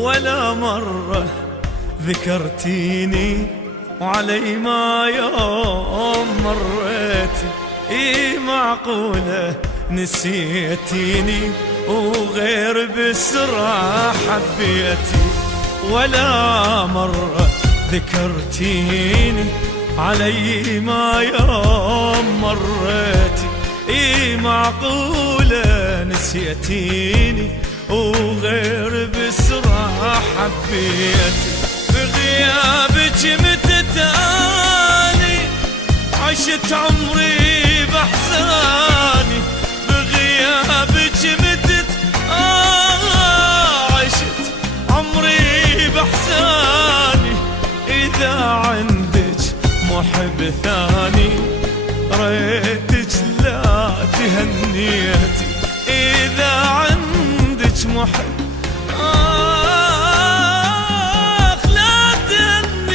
ولا مرة ذكرتيني وعلي ما يوم مريتي. اي معقولة نسيتيني وغير بسرعة حبيتي، ولا مرة ذكرتيني علي ما يوم مريتي. اي معقولة نسيتيني وغير بسرعة حبيتي. بغيابك متتاني عشت عمري بحزاني، بغيابك عشت عمري بحزاني. إذا عندك محب ثاني ريتك لا تهنيتي. إذا عندك محب لا تهنيتي.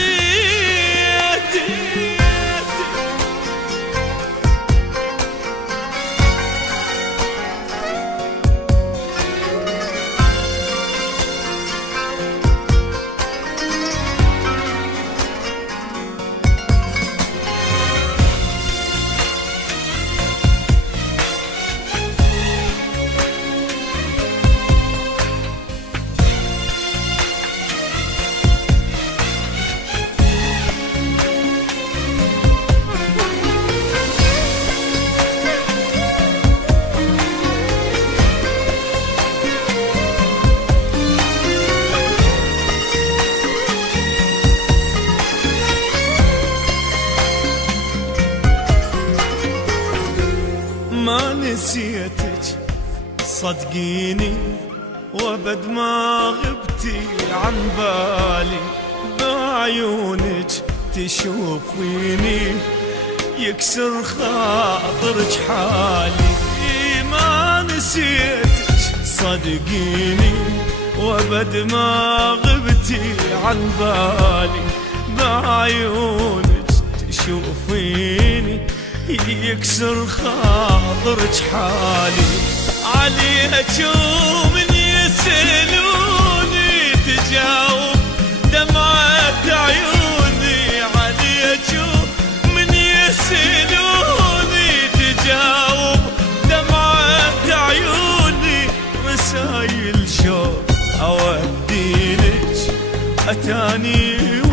ما نسيتك صدقيني وابد ما غبتي عن بالي، بعيونك تشوفيني يكسر خاطرك حالي. ما نسيتك صدقيني وابد ما غبتي عن بالي، بعيونك تشوفيني يكسر خاطرك حالي. عليك ومن يسألوني تجاوب دمعة عيوني، عليك ومن يسألوني تجاوب دمعة عيوني. رسايل شوق أوديلك أتاني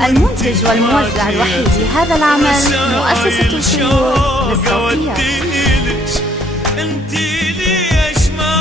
المنتج والموزع الوحيد لهذا العمل مؤسسة شيوخ للصوتيات. انتي ليش ما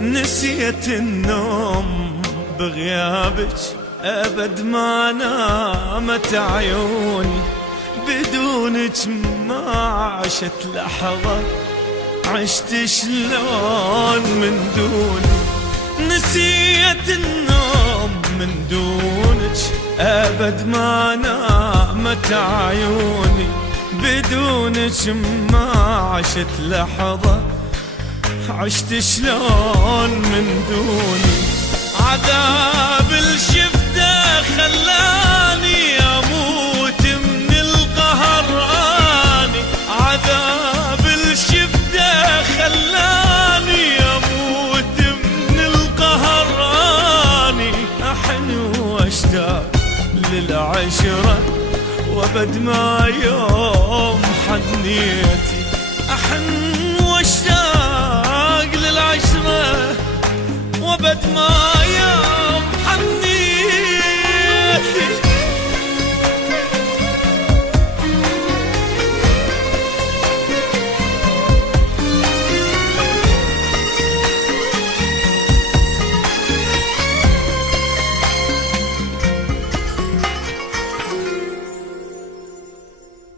نسيت النوم بغيابك أبد ما نامت عيوني، بدونك ما عشت لحظة عشت شلون من دوني. نسيت النوم من دونك أبد ما نامت عيوني، بدونك ما عشت لحظة عشت شلون من دوني. عذاب الشفدة خلاني أموت من القهر آني، عذاب الشفدة خلاني أموت من القهر آني. أحن واشتاق للعشرة وابد ما يوم حنيتي، أحن واشتاق للعشرة وابد ما